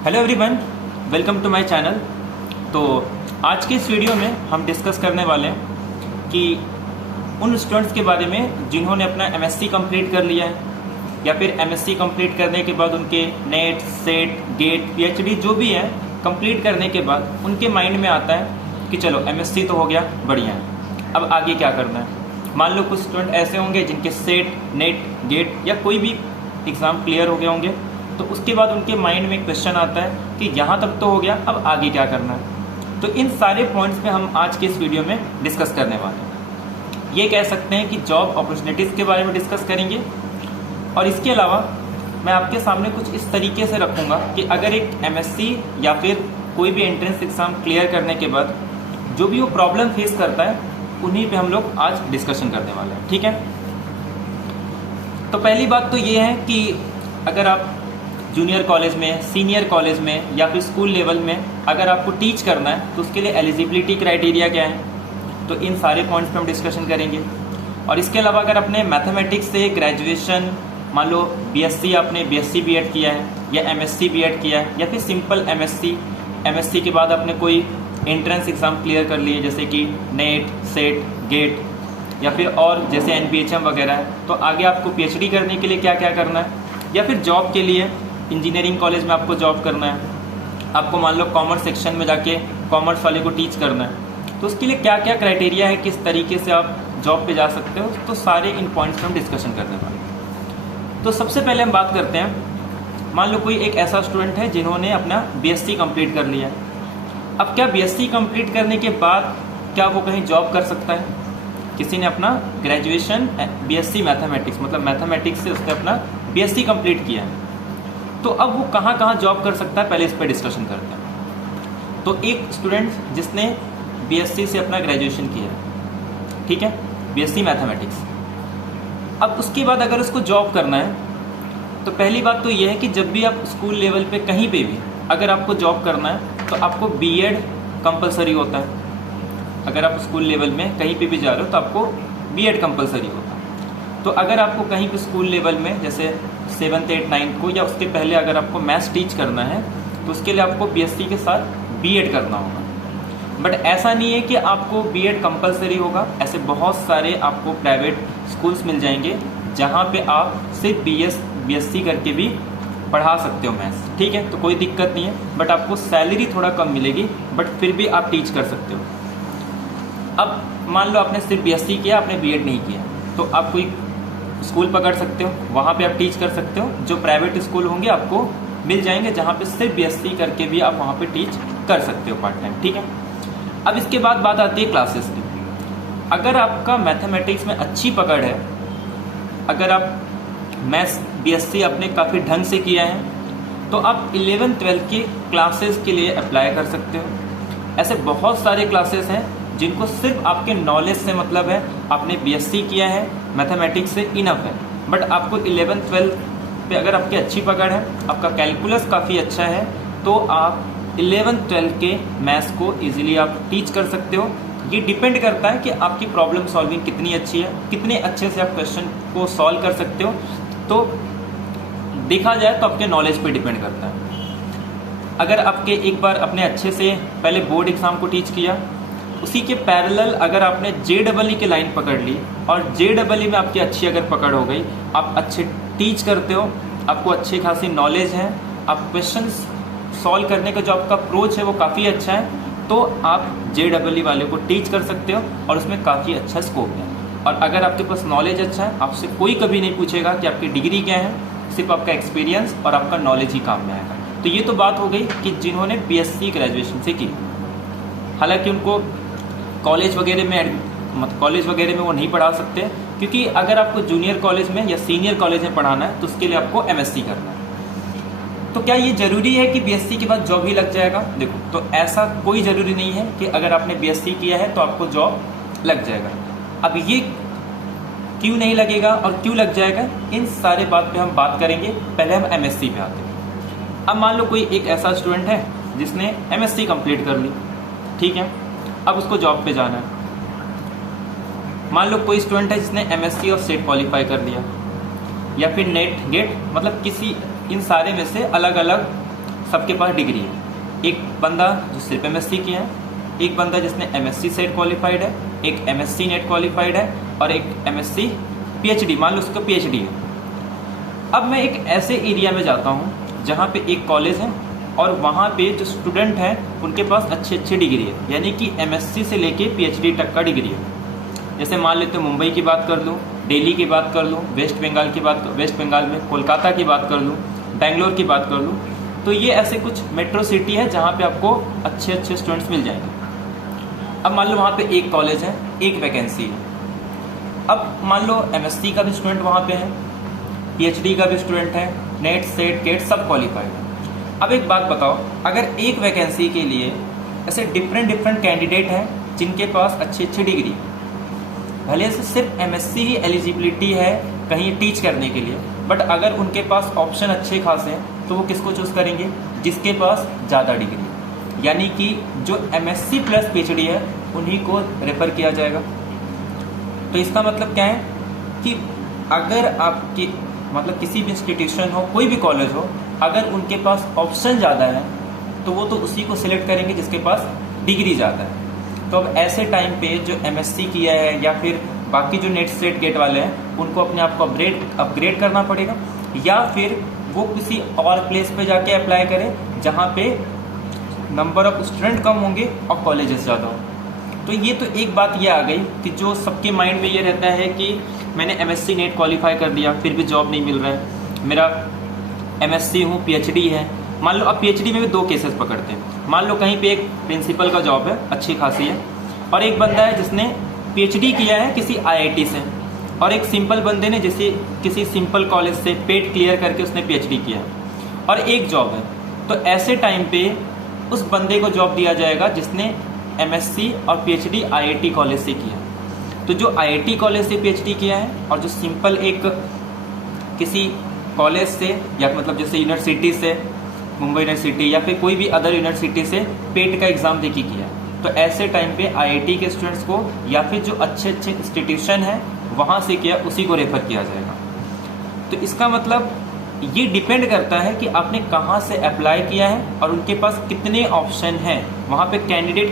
Hello everyone, welcome to my channel. तो आज के इस वीडियो में हम डिस्कस करने वाले हैं कि उन स्टूडेंट्स के बारे में जिन्होंने अपना एमएससी कंप्लीट कर लिया है या फिर एमएससी कंप्लीट करने के बाद उनके नेट, सेट, गेट, पीएचडी जो भी है कंप्लीट करने के बाद उनके माइंड में आता है कि चलो एमएससी तो हो गया, बढ़िया है, अब आगे क्या करना है। मान लो कुछ स्टूडेंट ऐसे होंगे जिनके सेट, नेट, गेट या कोई भी एग्ज़ाम क्लियर हो गए होंगे, तो उसके बाद उनके माइंड में क्वेश्चन आता है कि यहाँ तक तो हो गया, अब आगे क्या करना है। तो इन सारे पॉइंट्स पे हम आज के इस वीडियो में डिस्कस करने वाले हैं। ये कह सकते हैं कि जॉब अपॉर्चुनिटीज़ के बारे में डिस्कस करेंगे, और इसके अलावा मैं आपके सामने कुछ इस तरीके से रखूँगा कि अगर एक एमएससी या फिर कोई भी एंट्रेंस एग्ज़ाम क्लियर करने के बाद जो भी वो प्रॉब्लम फेस करता है, उन्हीं पे हम लोग आज डिस्कशन करने वाले हैं। ठीक है, तो पहली बात तो ये है कि अगर आप जूनियर कॉलेज में, सीनियर कॉलेज में या फिर स्कूल लेवल में अगर आपको टीच करना है तो उसके लिए एलिजिबिलिटी क्राइटेरिया क्या है, तो इन सारे पॉइंट्स पे हम डिस्कशन करेंगे। और इसके अलावा अगर आपने मैथमेटिक्स से ग्रेजुएशन, मान लो बीएससी, आपने बीएससी बीएड किया है या एमएससी बीएड किया है या फिर सिंपल एमएससी के बाद आपने कोई एंट्रेंस एग्ज़ाम क्लियर कर लिए जैसे कि नेट, सेट, गेट या फिर और जैसे एनबीएचएम वगैरह है, तो आगे आपको पीएचडी करने के लिए क्या क्या करना है, या फिर जॉब के लिए इंजीनियरिंग कॉलेज में आपको जॉब करना है, आपको मान लो कॉमर्स सेक्शन में जाके कॉमर्स वाले को टीच करना है, तो उसके लिए क्या क्या क्राइटेरिया है, किस तरीके से आप जॉब पे जा सकते हो, तो सारे इन पॉइंट्स पर हम डिस्कशन करने वाले हैं। तो सबसे पहले हम बात करते हैं, मान लो कोई एक ऐसा स्टूडेंट है जिन्होंने अपना बीएससी कंप्लीट कर लिया है। अब क्या बीएससी कंप्लीट करने के बाद क्या वो कहीं जॉब कर सकता है? किसी ने अपना ग्रेजुएशन बीएससी मैथमेटिक्स, मतलब मैथमेटिक्स से उसने अपना बीएससी कंप्लीट किया है, तो अब वो कहाँ कहाँ जॉब कर सकता है, पहले इस पर डिस्कशन करते हैं। तो एक स्टूडेंट जिसने बीएससी से अपना ग्रेजुएशन किया, ठीक है, बीएससी मैथमेटिक्स, अब उसके बाद अगर उसको जॉब करना है तो पहली बात तो ये है कि जब भी आप स्कूल लेवल पे कहीं पे भी अगर आपको जॉब करना है तो आपको बीएड कंपलसरी होता है। अगर आप स्कूल लेवल में कहीं पे भी जा रहे हो तो आपको बीएड कंपलसरी होता है। तो अगर आपको कहीं पे स्कूल लेवल में जैसे 7th 8th 9th को या उसके पहले अगर आपको मैथ्स टीच करना है तो उसके लिए आपको बीएससी के साथ बीएड करना होगा। बट ऐसा नहीं है कि आपको बीएड कंपलसरी होगा, ऐसे बहुत सारे आपको प्राइवेट स्कूल्स मिल जाएंगे जहाँ पे आप सिर्फ बीएससी करके भी पढ़ा सकते हो मैथ्स, ठीक है, तो कोई दिक्कत नहीं है। बट आपको सैलरी थोड़ा कम मिलेगी, बट फिर भी आप टीच कर सकते हो। अब मान लो आपने सिर्फ बीएससी किया, आपने बीएड नहीं किया, तो आप कोई स्कूल पकड़ सकते हो, वहाँ पे आप टीच कर सकते हो। जो प्राइवेट स्कूल होंगे आपको मिल जाएंगे जहाँ पे सिर्फ बीएससी करके भी आप वहाँ पे टीच कर सकते हो पार्ट टाइम, ठीक है। अब इसके बाद बात आती है क्लासेस की। अगर आपका मैथमेटिक्स में अच्छी पकड़ है, अगर आप मैथ्स बीएससी आपने काफ़ी ढंग से किया है, तो आप 11th 12th की क्लासेस के लिए अप्लाई कर सकते हो। ऐसे बहुत सारे क्लासेस हैं जिनको सिर्फ आपके नॉलेज से मतलब है, आपने बीएससी किया है मैथमेटिक्स से इनफ है। बट आपको 11th 12th पे अगर आपकी अच्छी पकड़ है, आपका कैलकुलस काफ़ी अच्छा है, तो आप 11th 12th के मैथ्स को इजीली आप टीच कर सकते हो। ये डिपेंड करता है कि आपकी प्रॉब्लम सॉल्विंग कितनी अच्छी है, कितने अच्छे से आप क्वेश्चन को सॉल्व कर सकते हो। तो देखा जाए तो आपके नॉलेज पे डिपेंड करता है। अगर आपके एक बार अपने अच्छे से पहले बोर्ड एग्ज़ाम को टीच किया, उसी के पैरेलल अगर आपने जेईई की लाइन पकड़ ली और जेईई में आपकी अच्छी अगर पकड़ हो गई, आप अच्छे टीच करते हो, आपको अच्छी खासी नॉलेज है, आप क्वेश्चंस सॉल्व करने का जो आपका अप्रोच है वो काफ़ी अच्छा है, तो आप जेईई वाले को टीच कर सकते हो और उसमें काफ़ी अच्छा स्कोप है। और अगर आपके पास नॉलेज अच्छा है, आपसे कोई कभी नहीं पूछेगा कि आपकी डिग्री क्या है, सिर्फ आपका एक्सपीरियंस और आपका नॉलेज ही काम में आएगा। तो ये तो बात हो गई कि जिन्होंने बीएससी ग्रेजुएशन से की। हालांकि उनको कॉलेज वगैरह में वो नहीं पढ़ा सकते, क्योंकि अगर आपको जूनियर कॉलेज में या सीनियर कॉलेज में पढ़ाना है तो उसके लिए आपको एमएससी करना है। तो क्या ये ज़रूरी है कि बीएससी के बाद जॉब ही लग जाएगा? देखो, तो ऐसा कोई ज़रूरी नहीं है कि अगर आपने बीएससी किया है तो आपको जॉब लग जाएगा। अब ये क्यों नहीं लगेगा और क्यों लग जाएगा, इन सारे बात पे हम बात करेंगे। पहले हम एमएससी पे आते हैं। अब मान लो कोई एक ऐसा स्टूडेंट है जिसने एमएससी कंप्लीट कर ली, ठीक है, अब उसको जॉब पे जाना है। मान लो कोई स्टूडेंट है जिसने एमएससी और सेट क्वालिफाई कर लिया, या फिर नेट, गेट, मतलब किसी इन सारे में से अलग अलग सबके पास डिग्री है। एक बंदा जो सिर्फ एमएससी किया है, एक बंदा जिसने एमएससी सेट क्वालिफाइड है, एक एमएससी नेट क्वालिफाइड है और एक एमएससी पीएचडी, मान लो उसका पीएचडी है। अब मैं एक ऐसे एरिया में जाता हूँ जहाँ पे एक कॉलेज है और वहाँ पे जो स्टूडेंट हैं उनके पास अच्छी अच्छी डिग्री है, यानी कि एमएससी से लेके पीएचडी तक का डिग्री है। जैसे मान लेते हैं मुंबई की बात कर लूँ, दिल्ली की बात कर लूँ, वेस्ट बंगाल में कोलकाता की बात कर लूँ, बेंगलोर की बात कर लूँ, तो ये ऐसे कुछ मेट्रो सिटी है जहाँ पे आपको अच्छे अच्छे स्टूडेंट्स मिल जाएंगे। अब मान लो वहाँ पे एक कॉलेज है, एक वैकेंसी है। अब मान लो एमएससी का भी स्टूडेंट वहाँ पे है, पीएचडी का भी स्टूडेंट है, नेट सेट गेट सब क्वालिफाइड है। अब एक बात बताओ, अगर एक वैकेंसी के लिए ऐसे डिफरेंट कैंडिडेट हैं जिनके पास अच्छी अच्छी डिग्री, भले से सिर्फ एमएससी ही एलिजिबिलिटी है कहीं टीच करने के लिए, बट अगर उनके पास ऑप्शन अच्छे खासे हैं तो वो किसको चूज़ करेंगे? जिसके पास ज़्यादा डिग्री, यानी कि जो एमएससी प्लस पीएचडी है उन्हीं को रेफर किया जाएगा। तो इसका मतलब क्या है कि अगर आपकी मतलब किसी भी इंस्टीट्यूशन हो, कोई भी कॉलेज हो, अगर उनके पास ऑप्शन ज़्यादा है तो वो तो उसी को सिलेक्ट करेंगे जिसके पास डिग्री ज़्यादा है। तो अब ऐसे टाइम पे जो एमएससी किया है या फिर बाकी जो नेट सेट गेट वाले हैं उनको अपने आप को अपग्रेड करना पड़ेगा, या फिर वो किसी और प्लेस पे जाके अप्लाई करें जहाँ पे नंबर ऑफ स्टूडेंट कम होंगे और कॉलेजेस ज़्यादा हो। तो ये तो एक बात ये आ गई कि जो सबके माइंड में ये रहता है कि मैंने एमएससी नेट क्वालिफाई कर दिया फिर भी जॉब नहीं मिल रहा है, मेरा एमएससी हूँ पीएचडी है। मान लो अब पीएचडी में भी दो केसेस पकड़ते हैं। मान लो कहीं पे एक प्रिंसिपल का जॉब है, अच्छी खासी है, और एक बंदा है जिसने पीएचडी किया है किसी आईआईटी से, और एक सिंपल बंदे ने जैसे किसी सिंपल कॉलेज से पेट क्लियर करके उसने पीएचडी किया है, और एक जॉब है। तो ऐसे टाइम पे उस बंदे को जॉब दिया जाएगा जिसने एमएससी और पीएचडी आईआईटी कॉलेज से किया। तो जो आईआईटी कॉलेज से पीएचडी किया है और जो सिंपल एक किसी कॉलेज से या मतलब जैसे यूनिवर्सिटी से, मुंबई यूनिवर्सिटी या फिर कोई भी अदर यूनिवर्सिटी से पेट का एग्ज़ाम देके किया है, तो ऐसे टाइम पे आईआईटी के स्टूडेंट्स को या फिर जो अच्छे अच्छे इंस्टीट्यूशन है वहाँ से किया, उसी को रेफर किया जाएगा। तो इसका मतलब ये डिपेंड करता है कि आपने कहाँ से अप्लाई किया है और उनके पास कितने ऑप्शन हैं, वहाँ पे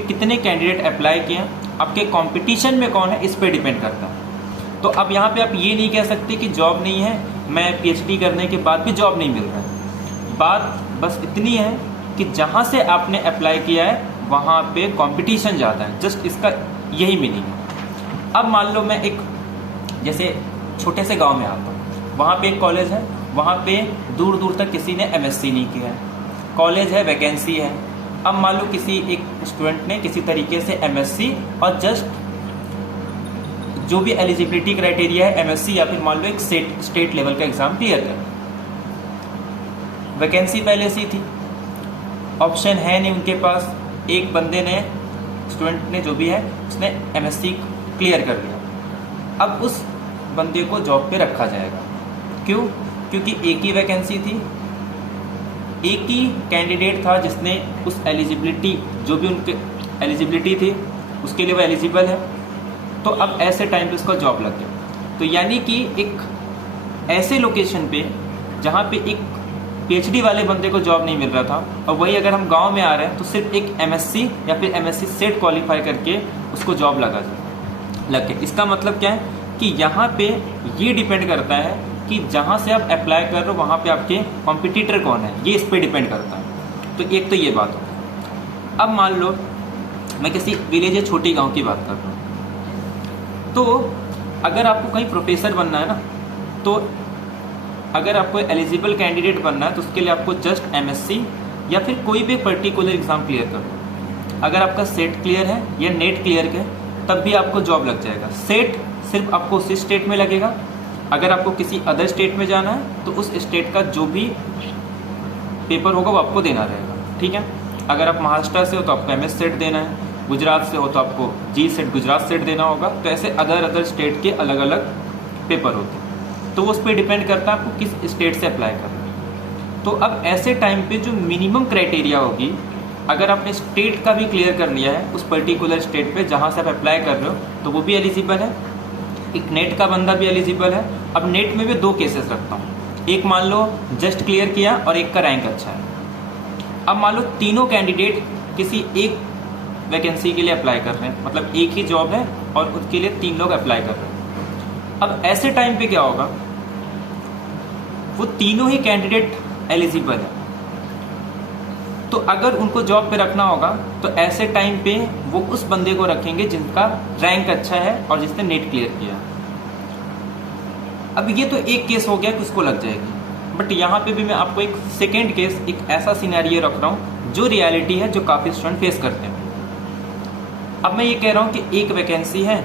कितने कैंडिडेट अप्लाई किए हैं, आपके कंपटीशन में कौन है, इस पे डिपेंड करता है। तो अब यहाँ पे आप ये नहीं कह सकते कि जॉब नहीं है, मैं पीएचडी करने के बाद भी जॉब नहीं मिल रहा है। बात बस इतनी है कि जहाँ से आपने अप्लाई किया है वहाँ पे कंपटीशन ज़्यादा है, जस्ट इसका यही मीनिंग है। अब मान लो मैं एक जैसे छोटे से गांव में आता हूँ, वहाँ पे एक कॉलेज है, वहाँ पे दूर दूर तक किसी ने एमएससी नहीं किया है, कॉलेज है, वैकेंसी है। अब मान लो किसी एक स्टूडेंट ने किसी तरीके से एमएससी और जस्ट जो भी एलिजिबिलिटी क्राइटेरिया है एमएससी या फिर मान लो एक स्टेट लेवल का एग्ज़ाम क्लियर कर, वैकेंसी पहले से थी, ऑप्शन है नहीं उनके पास, एक बंदे ने स्टूडेंट ने जो भी है उसने एमएससी क्लियर कर लिया। अब उस बंदे को जॉब पे रखा जाएगा, क्यों? क्योंकि एक ही वैकेंसी थी, एक ही कैंडिडेट था जिसने उस एलिजिबिलिटी जो भी उनके एलिजिबिलिटी थी उसके लिए वो एलिजिबल है। तो अब ऐसे टाइम पे उसका जॉब लग गया। तो यानी कि एक ऐसे लोकेशन पे जहाँ पे एक पीएचडी वाले बंदे को जॉब नहीं मिल रहा था, और वही अगर हम गांव में आ रहे हैं तो सिर्फ एक एमएससी या फिर एमएससी सेट क्वालिफाई करके उसको जॉब लग गया। इसका मतलब क्या है कि यहाँ पे ये डिपेंड करता है कि जहाँ से आप अप्लाई कर रहे हो वहाँ पे आपके कॉम्पिटिटर कौन है, ये इस पर डिपेंड करता है। तो एक तो ये बात हो। अब मान लो मैं किसी विलेज या छोटी गांव की बात कर रहा हूँ, तो अगर आपको कहीं प्रोफेसर बनना है ना, तो अगर आपको एलिजिबल कैंडिडेट बनना है तो उसके लिए आपको जस्ट एमएससी या फिर कोई भी पर्टिकुलर एग्ज़ाम क्लियर करो। अगर आपका सेट क्लियर है या नेट क्लियर है तब भी आपको जॉब लग जाएगा। सेट सिर्फ आपको उसी स्टेट में लगेगा, अगर आपको किसी अदर स्टेट में जाना है तो उस स्टेट का जो भी पेपर होगा वो आपको देना रहेगा, ठीक है। अगर आप महाराष्ट्र से हो तो आपको एमएस सेट देना है, गुजरात से हो तो आपको जी सेट गुजरात सेट देना होगा। तो ऐसे अदर स्टेट के अलग अलग पेपर होते हैं, तो वो उस पर डिपेंड करता है आपको किस स्टेट से अप्लाई करना है। तो अब ऐसे टाइम पे जो मिनिमम क्राइटेरिया होगी, अगर आपने स्टेट का भी क्लियर कर लिया है उस पर्टिकुलर स्टेट पे जहाँ से आप अप्लाई कर रहे हो तो वो भी एलिजिबल है, एक नेट का बंदा भी एलिजिबल है। अब नेट में भी दो केसेस रखता हूँ, एक मान लो जस्ट क्लियर किया और एक का रैंक अच्छा है। अब मान लो तीनों कैंडिडेट किसी एक वैकेंसी के लिए अप्लाई कर रहे हैं, मतलब एक ही जॉब है और उसके लिए 3 लोग अप्लाई कर रहे हैं। अब ऐसे टाइम पे क्या होगा, वो तीनों ही कैंडिडेट एलिजिबल है, तो अगर उनको जॉब पे रखना होगा तो ऐसे टाइम पे वो उस बंदे को रखेंगे जिसका रैंक अच्छा है और जिसने नेट क्लियर किया। अब ये तो एक केस हो गया कि उसको लग जाएगी, बट यहाँ पे भी मैं आपको एक सेकेंड केस, एक ऐसा सिनेरियो रख रहा हूँ जो रियलिटी है, जो काफ़ी स्टूडेंट फेस करते हैं। अब मैं ये कह रहा हूँ कि एक वैकेंसी है,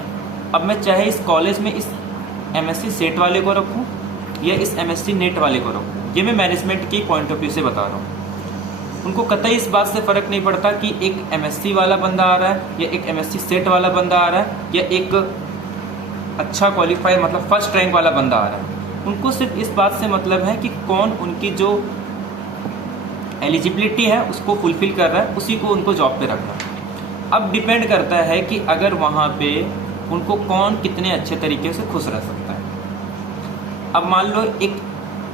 अब मैं चाहे इस कॉलेज में इस MSc सेट वाले को रखूँ या इस MSc नेट वाले को रखूँ, ये मैं मैनेजमेंट की पॉइंट ऑफ व्यू से बता रहा हूँ। उनको कतई इस बात से फ़र्क नहीं पड़ता कि एक MSc वाला बंदा आ रहा है या एक MSc सेट वाला बंदा आ रहा है या एक अच्छा क्वालिफाई मतलब फर्स्ट रैंक वाला बंदा आ रहा है। उनको सिर्फ इस बात से मतलब है कि कौन उनकी जो एलिजिबिलिटी है उसको फुलफिल कर रहा है, उसी को उनको जॉब पे रखना। अब डिपेंड करता है कि अगर वहाँ पे उनको कौन कितने अच्छे तरीके से खुश रह सकता है। अब मान लो एक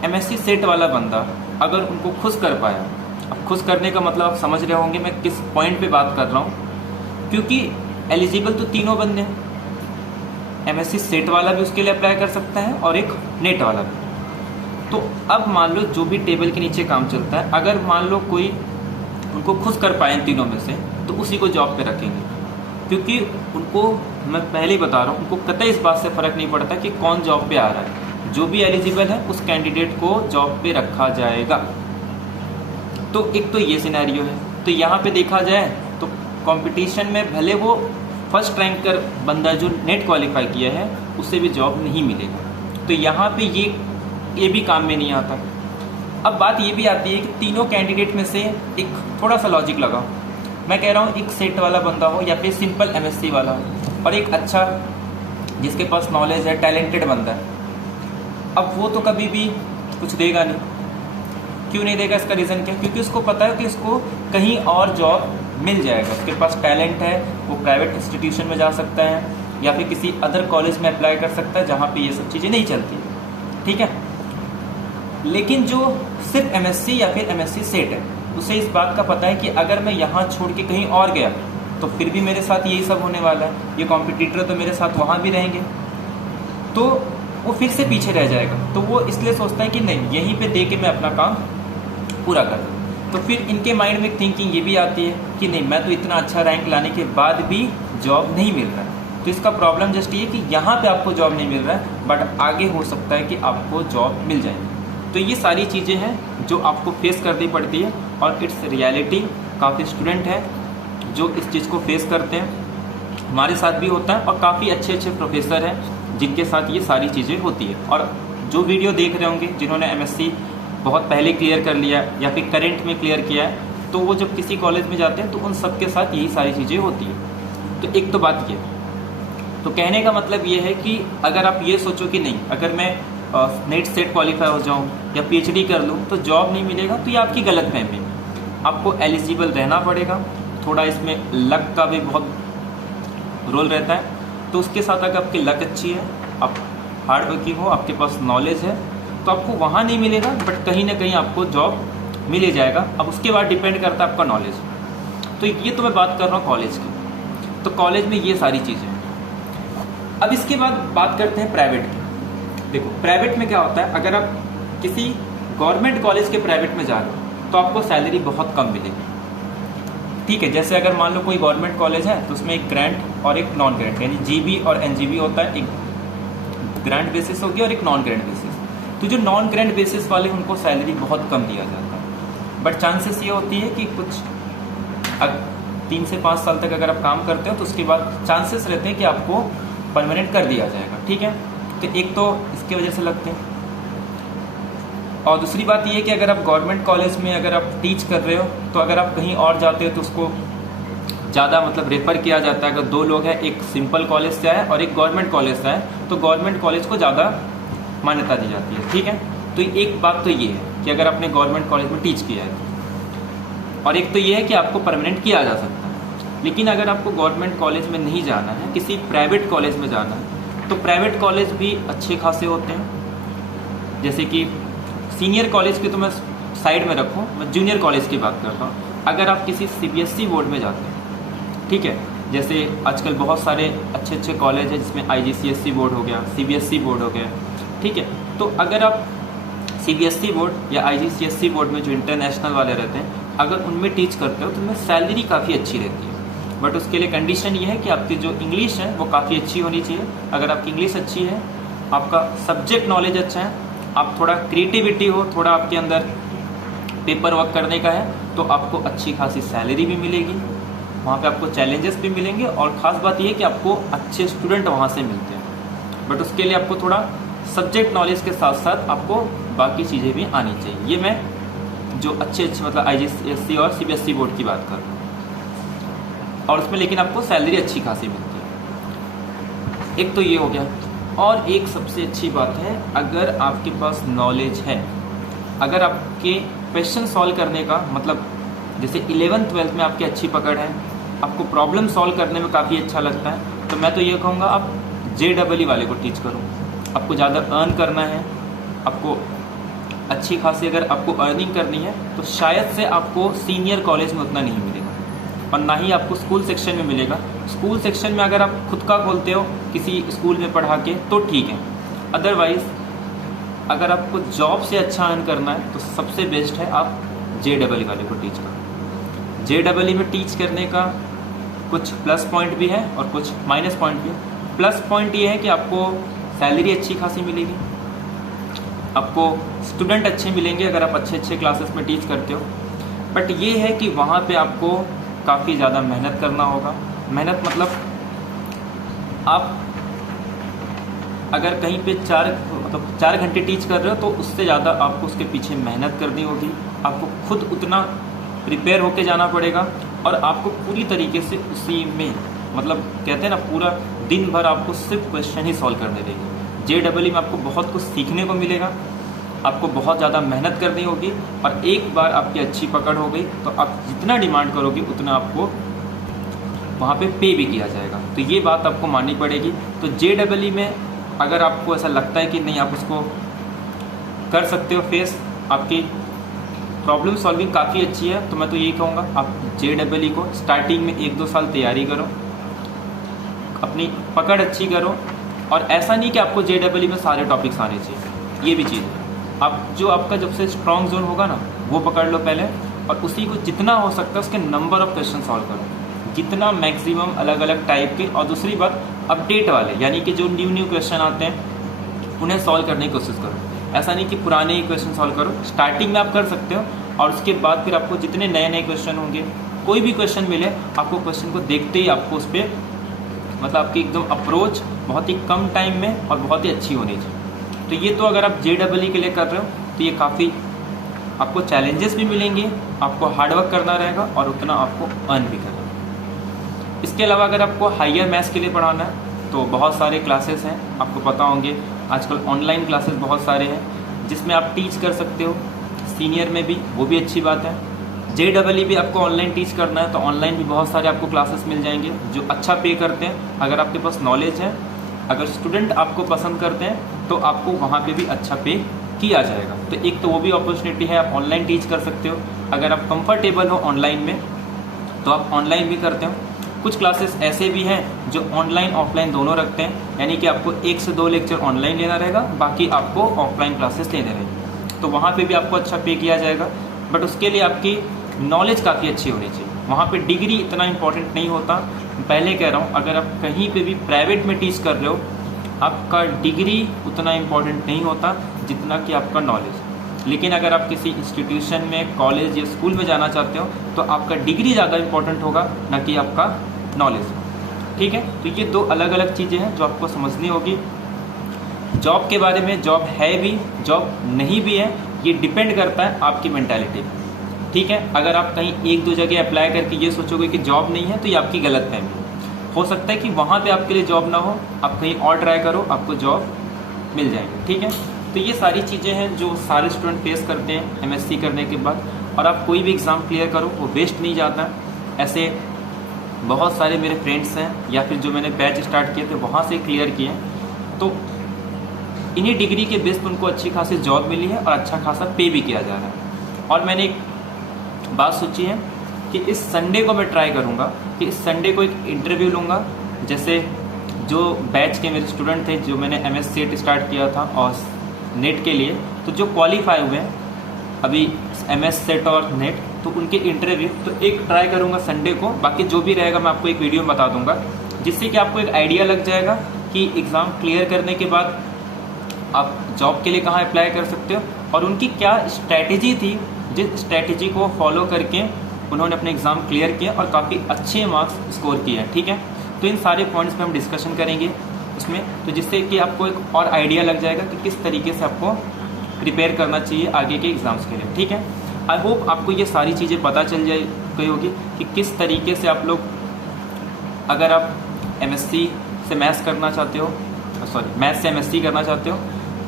MSc सेट वाला बंदा अगर उनको खुश कर पाया, अब खुश करने का मतलब आप समझ रहे होंगे मैं किस पॉइंट पे बात कर रहा हूँ, क्योंकि एलिजिबल तो तीनों बंदे हैं, MSc सेट वाला भी उसके लिए अप्लाई कर सकता है और एक नेट वाला भी। तो अब मान लो जो भी टेबल के नीचे काम चलता है, अगर मान लो कोई उनको खुश कर पाए इन तीनों में से, तो उसी को जॉब पे रखेंगे, क्योंकि उनको मैं पहले ही बता रहा हूँ, उनको कतई इस बात से फ़र्क नहीं पड़ता कि कौन जॉब पे आ रहा है, जो भी एलिजिबल है उस कैंडिडेट को जॉब पे रखा जाएगा। तो एक तो ये सिनेरियो है। तो यहाँ पे देखा जाए तो कंपटीशन में भले वो फर्स्ट रैंकर बंदा जो नेट क्वालिफाई किया है उसे भी जॉब नहीं मिलेगा, तो यहाँ पे ये भी काम में नहीं आता। अब बात ये भी आती है कि तीनों कैंडिडेट में से एक थोड़ा सा लॉजिक लगाओ, मैं कह रहा हूँ एक सेट वाला बंदा हो या फिर सिंपल MSc वाला हो और एक अच्छा जिसके पास नॉलेज है, टैलेंटेड बंदा है। अब वो तो कभी भी कुछ देगा नहीं। क्यों नहीं देगा? इसका रीज़न क्या? क्योंकि उसको पता है कि उसको कहीं और जॉब मिल जाएगा, उसके पास टैलेंट है, वो प्राइवेट इंस्टीट्यूशन में जा सकता है या फिर किसी अदर कॉलेज में अप्लाई कर सकता है जहाँ पे ये सब चीज़ें नहीं चलती, ठीक है। लेकिन जो सिर्फ MSc या फिर MSc सेट है, उसे इस बात का पता है कि अगर मैं यहाँ छोड़ के कहीं और गया तो फिर भी मेरे साथ यही सब होने वाला है, ये कॉम्पिटिटर तो मेरे साथ वहाँ भी रहेंगे, तो वो फिर से पीछे रह जाएगा। तो वो इसलिए सोचता है कि नहीं, यहीं पे दे के मैं अपना काम पूरा कर दूँ। तो फिर इनके माइंड में थिंकिंग ये भी आती है कि नहीं, मैं तो इतना अच्छा रैंक लाने के बाद भी जॉब नहीं मिल रहा है। तो इसका प्रॉब्लम जस्ट ये कि यहाँ पे आपको जॉब नहीं मिल रहा है, बट आगे हो सकता है कि आपको जॉब मिल जाए। तो ये सारी चीज़ें हैं जो आपको फेस करनी पड़ती है और इट्स रियलिटी। काफ़ी स्टूडेंट हैं जो इस चीज़ को फेस करते हैं, हमारे साथ भी होता है, और काफ़ी अच्छे अच्छे प्रोफेसर हैं जिनके साथ ये सारी चीज़ें होती है। और जो वीडियो देख रहे होंगे जिन्होंने MSc बहुत पहले क्लियर कर लिया या फिर करंट में क्लियर किया है, तो वो जब किसी कॉलेज में जाते हैं तो उन सब के साथ यही सारी चीज़ें होती है। तो एक तो बात ये, तो कहने का मतलब ये है कि अगर आप ये सोचो कि नहीं, अगर मैं नेट सेट क्वालिफाई हो जाऊँ या PhD कर लूँ तो जॉब नहीं मिलेगा, तो ये आपकी गलतफहमी है। आपको एलिजिबल रहना पड़ेगा, थोड़ा इसमें लक का भी बहुत रोल रहता है। तो उसके साथ अगर आपकी लक अच्छी है, आप हार्ड वर्किंग हो, आपके पास नॉलेज है, तो आपको वहाँ नहीं मिलेगा, बट कहीं ना कहीं आपको जॉब मिल ही जाएगा। अब उसके बाद डिपेंड करता है आपका नॉलेज। तो ये तो मैं बात कर रहा हूँ कॉलेज की, तो कॉलेज में ये सारी चीज़ें हैं। अब इसके बाद बात करते हैं प्राइवेट की। देखो प्राइवेट में क्या होता है, अगर आप किसी गवर्नमेंट कॉलेज के प्राइवेट में जा रहे हो तो आपको सैलरी बहुत कम मिलेगी, ठीक है। जैसे अगर मान लो कोई गवर्नमेंट कॉलेज है तो उसमें एक ग्रांट और एक नॉन ग्रांट, यानी GB और NGB होता है। एक ग्रांट बेसिस होगी और एक नॉन ग्रांट बेसिस। तो जो नॉन ग्रांट बेसिस वाले उनको सैलरी बहुत कम दिया जाता है, बट चांसेस ये होती है कि कुछ 3 से 5 साल तक अगर आप काम करते हो तो उसके बाद चांसेस रहते हैं कि आपको परमानेंट कर दिया जाएगा, ठीक है। तो एक तो इसकी वजह से लगते हैं, और दूसरी बात ये है कि अगर आप गवर्नमेंट कॉलेज में अगर आप टीच कर रहे हो तो अगर आप कहीं और जाते हो तो उसको ज़्यादा मतलब रेफ़र किया जाता है। अगर 2 लोग हैं, एक सिंपल कॉलेज से आए और एक गवर्नमेंट कॉलेज से आए, तो गवर्नमेंट कॉलेज को ज़्यादा मान्यता दी जाती है, ठीक है। तो एक बात तो ये है कि अगर आपने गवर्नमेंट कॉलेज में टीच किया है, और एक तो ये है कि आपको परमानेंट किया जा सकता है। लेकिन अगर आपको गवर्नमेंट कॉलेज में नहीं जाना है, किसी प्राइवेट कॉलेज में जाना है, तो प्राइवेट कॉलेज भी अच्छे खासे होते हैं। जैसे कि सीनियर कॉलेज की तो मैं साइड में रखो, मैं जूनियर कॉलेज की बात करता हूँ। अगर आप किसी सीबीएसई बोर्ड में जाते हैं, ठीक है, जैसे आजकल बहुत सारे अच्छे अच्छे कॉलेज हैं जिसमें आईजीसीएसई बोर्ड हो गया, सीबीएसई बोर्ड हो गया, ठीक है। तो अगर आप सीबीएसई बोर्ड या आईजीसीएसई बोर्ड में जो इंटरनेशनल वाले रहते हैं, अगर उनमें टीच करते हो तो उनमें सैलरी काफ़ी अच्छी रहती है। बट उसके लिए कंडीशन ये है कि आपकी जो इंग्लिश है वो काफ़ी अच्छी होनी चाहिए। अगर आपकी इंग्लिश अच्छी है, आपका सब्जेक्ट नॉलेज अच्छा है, आप थोड़ा क्रिएटिविटी हो, थोड़ा आपके अंदर पेपर वर्क करने का है, तो आपको अच्छी खासी सैलरी भी मिलेगी, वहाँ पे आपको चैलेंजेस भी मिलेंगे, और ख़ास बात ये है कि आपको अच्छे स्टूडेंट वहाँ से मिलते हैं। बट उसके लिए आपको थोड़ा सब्जेक्ट नॉलेज के साथ साथ आपको बाकी चीज़ें भी आनी चाहिए। ये मैं जो अच्छे मतलब आईजीसीएसई और सीबीएसई बोर्ड की बात कर रहा हूँ, और उसमें लेकिन आपको सैलरी अच्छी खासी मिलती है। एक तो ये हो गया, और एक सबसे अच्छी बात है, अगर आपके पास नॉलेज है, अगर आपके क्वेश्चन सॉल्व करने का मतलब जैसे 11th-12th में आपकी अच्छी पकड़ है, आपको प्रॉब्लम सॉल्व करने में काफ़ी अच्छा लगता है, तो मैं तो ये कहूँगा आप JEE वाले को टीच करो। आपको ज़्यादा अर्न करना है, आपको अच्छी खासी अगर आपको अर्निंग करनी है, तो शायद से आपको सीनियर कॉलेज में उतना नहीं मिलेगा, और ना ही आपको स्कूल सेक्शन में मिलेगा। स्कूल सेक्शन में अगर आप खुद का खोलते हो किसी स्कूल में पढ़ा के तो ठीक है, अदरवाइज़ अगर आपको जॉब से अच्छा अर्न करना है तो सबसे बेस्ट है आप JEE वाले को टीच करो। JEE में टीच करने का कुछ प्लस पॉइंट भी है और कुछ माइनस पॉइंट भी है। प्लस पॉइंट ये है कि आपको सैलरी अच्छी खासी मिलेगी, आपको स्टूडेंट अच्छे मिलेंगे अगर आप अच्छे अच्छे क्लासेस में टीच करते हो। बट ये है कि वहाँ पे आपको काफ़ी ज़्यादा मेहनत करना होगा। मेहनत मतलब आप अगर कहीं पे 4 घंटे टीच कर रहे हो तो उससे ज़्यादा आपको उसके पीछे मेहनत करनी होगी, आपको खुद उतना प्रिपेयर होके जाना पड़ेगा, और आपको पूरी तरीके से उसी में मतलब कहते हैं ना, पूरा दिन भर आपको सिर्फ क्वेश्चन ही सॉल्व करने देंगे। JEE में आपको बहुत कुछ सीखने को मिलेगा, आपको बहुत ज़्यादा मेहनत करनी होगी, और एक बार आपकी अच्छी पकड़ हो गई तो आप जितना डिमांड करोगे उतना आपको वहाँ पे भी किया जाएगा। तो ये बात आपको माननी पड़ेगी। तो JEE में अगर आपको ऐसा लगता है कि नहीं आप उसको कर सकते हो फेस, आपकी प्रॉब्लम सॉल्विंग काफ़ी अच्छी है, तो मैं तो यही कहूँगा आप JEE को स्टार्टिंग में 1-2 साल तैयारी करो, अपनी पकड़ अच्छी करो। और ऐसा नहीं कि आपको JEE में सारे टॉपिक्स आने चाहिए, ये भी चीज़ है। आप जो आपका जब से स्ट्रॉन्ग जोन होगा ना वो पकड़ लो पहले, और उसी को जितना हो सकता है उसके नंबर ऑफ क्वेश्चन सॉल्व करो, जितना मैक्सिमम अलग अलग टाइप के। और दूसरी बात अपडेट वाले, यानी कि जो न्यू क्वेश्चन आते हैं उन्हें सॉल्व करने की कोशिश करो। ऐसा नहीं कि पुराने ही क्वेश्चन सॉल्व करो, स्टार्टिंग में आप कर सकते हो, और उसके बाद फिर आपको जितने नए नए क्वेश्चन होंगे, कोई भी क्वेश्चन मिले, आपको क्वेश्चन को देखते ही आपको उस पर मतलब आपकी एकदम अप्रोच बहुत ही कम टाइम में और बहुत ही अच्छी होनी चाहिए। तो ये तो अगर आप JEE के लिए कर रहे हो तो ये काफ़ी आपको चैलेंजेस भी मिलेंगे, आपको हार्डवर्क करना रहेगा, और उतना आपको अर्न भी करना। इसके अलावा अगर आपको हायर मैथ्स के लिए पढ़ाना है तो बहुत सारे क्लासेस हैं, आपको पता होंगे आजकल ऑनलाइन क्लासेस बहुत सारे हैं जिसमें आप टीच कर सकते हो, सीनियर में भी, वो भी अच्छी बात है। JEE भी आपको ऑनलाइन टीच करना है तो ऑनलाइन भी बहुत सारे आपको क्लासेस मिल जाएंगे जो अच्छा पे करते हैं। अगर आपके पास नॉलेज है, अगर स्टूडेंट आपको पसंद करते हैं तो आपको वहाँ पे भी अच्छा पे किया जाएगा। तो एक तो वो भी अपॉर्चुनिटी है, आप ऑनलाइन टीच कर सकते हो। अगर आप कंफर्टेबल हो ऑनलाइन में तो आप ऑनलाइन भी करते हो। कुछ क्लासेस ऐसे भी हैं जो ऑनलाइन ऑफलाइन दोनों रखते हैं, यानी कि आपको 1 से 2 लेक्चर ऑनलाइन लेना रहेगा, बाकी आपको ऑफलाइन क्लासेस लेने रहेंगे, तो वहाँ पे भी आपको अच्छा पे किया जाएगा। बट उसके लिए आपकी नॉलेज काफ़ी अच्छी होनी चाहिए। वहाँ पे डिग्री इतना इम्पोर्टेंट नहीं होता। पहले कह रहा हूँ, अगर आप कहीं पे भी प्राइवेट में टीच कर रहे हो, आपका डिग्री उतना इम्पोर्टेंट नहीं होता जितना कि आपका नॉलेज। लेकिन अगर आप किसी इंस्टीट्यूशन में, कॉलेज या स्कूल में जाना चाहते हो तो आपका डिग्री ज़्यादा इम्पोर्टेंट होगा ना कि आपका नॉलेज। ठीक है, तो ये 2 अलग अलग चीज़ें हैं जो आपको समझनी होगी। जॉब के बारे में, जॉब है भी, जॉब नहीं भी है, ये डिपेंड करता है आपकी मेंटालिटी पे। ठीक है, अगर आप कहीं 1-2 जगह अप्लाई करके ये सोचोगे कि जॉब नहीं है तो ये आपकी गलत फहमी। हो सकता है कि वहाँ पे आपके लिए जॉब ना हो, आप कहीं और ट्राई करो, आपको जॉब मिल जाएगी। ठीक है, तो ये सारी चीज़ें हैं जो सारे स्टूडेंट फेस करते हैं MSc करने के बाद। और आप कोई भी एग्ज़ाम क्लियर करो वो वेस्ट नहीं जाता है। ऐसे बहुत सारे मेरे फ्रेंड्स हैं या फिर जो मैंने बैच स्टार्ट किए थे वहाँ से क्लियर किए हैं, तो इन्हीं डिग्री के बेस पर उनको अच्छी खासी जॉब मिली है और अच्छा खासा पे भी किया जा रहा है। और मैंने एक बात सोची है कि इस संडे को मैं ट्राई करूँगा कि इस संडे को एक इंटरव्यू लूँगा। जैसे जो बैच के मेरे स्टूडेंट थे, जो मैंने MS सेट स्टार्ट किया था और नेट के लिए, तो जो क्वालिफाई हुए हैं अभी MS सेट और नेट, तो उनके इंटरव्यू तो एक ट्राई करूँगा संडे को। बाकी जो भी रहेगा मैं आपको एक वीडियो में बता दूँगा, जिससे कि आपको एक आइडिया लग जाएगा कि एग्ज़ाम क्लियर करने के बाद आप जॉब के लिए कहाँ अप्लाई कर सकते हो और उनकी क्या स्ट्रैटेजी थी, जिस स्ट्रैटेजी को फॉलो करके उन्होंने अपने एग्ज़ाम क्लियर किया और काफ़ी अच्छे मार्क्स स्कोर किए हैं। ठीक है, तो इन सारे पॉइंट्स पे हम डिस्कशन करेंगे उसमें, तो जिससे कि आपको एक और आइडिया लग जाएगा कि किस तरीके से आपको प्रिपेयर करना चाहिए आगे के एग्ज़ाम्स के लिए। ठीक है, आई होप आपको ये सारी चीज़ें पता चल जाए गई होगी कि किस तरीके से आप लोग, अगर आप MSc से मैथ्स करना चाहते हो, मैथ्स से MSc करना चाहते हो,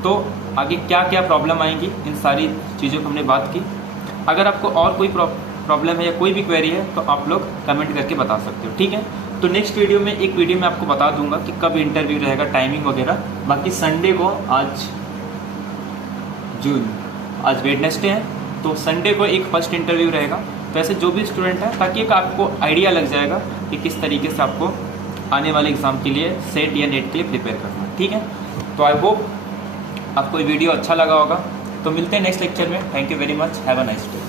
तो आगे क्या क्या प्रॉब्लम आएंगी, इन सारी चीज़ों को हमने बात की। अगर आपको और कोई प्रॉब्लम है या कोई भी क्वेरी है तो आप लोग कमेंट करके बता सकते हो। ठीक है, तो नेक्स्ट वीडियो में एक वीडियो में आपको बता दूंगा कि कब इंटरव्यू रहेगा, टाइमिंग वगैरह। बाकी संडे को, आज वेडनेसडे है, तो संडे को एक फर्स्ट इंटरव्यू रहेगा। तो ऐसे जो भी स्टूडेंट है, ताकि एक आपको आइडिया लग जाएगा कि किस तरीके से आपको आने वाले एग्ज़ाम के लिए सेट या नेट के लिए प्रिपेयर करना है। ठीक है, तो आई होप आपको ये वीडियो अच्छा लगा होगा। तो मिलते हैं नेक्स्ट लेक्चर में। Thank you very much, have a nice day.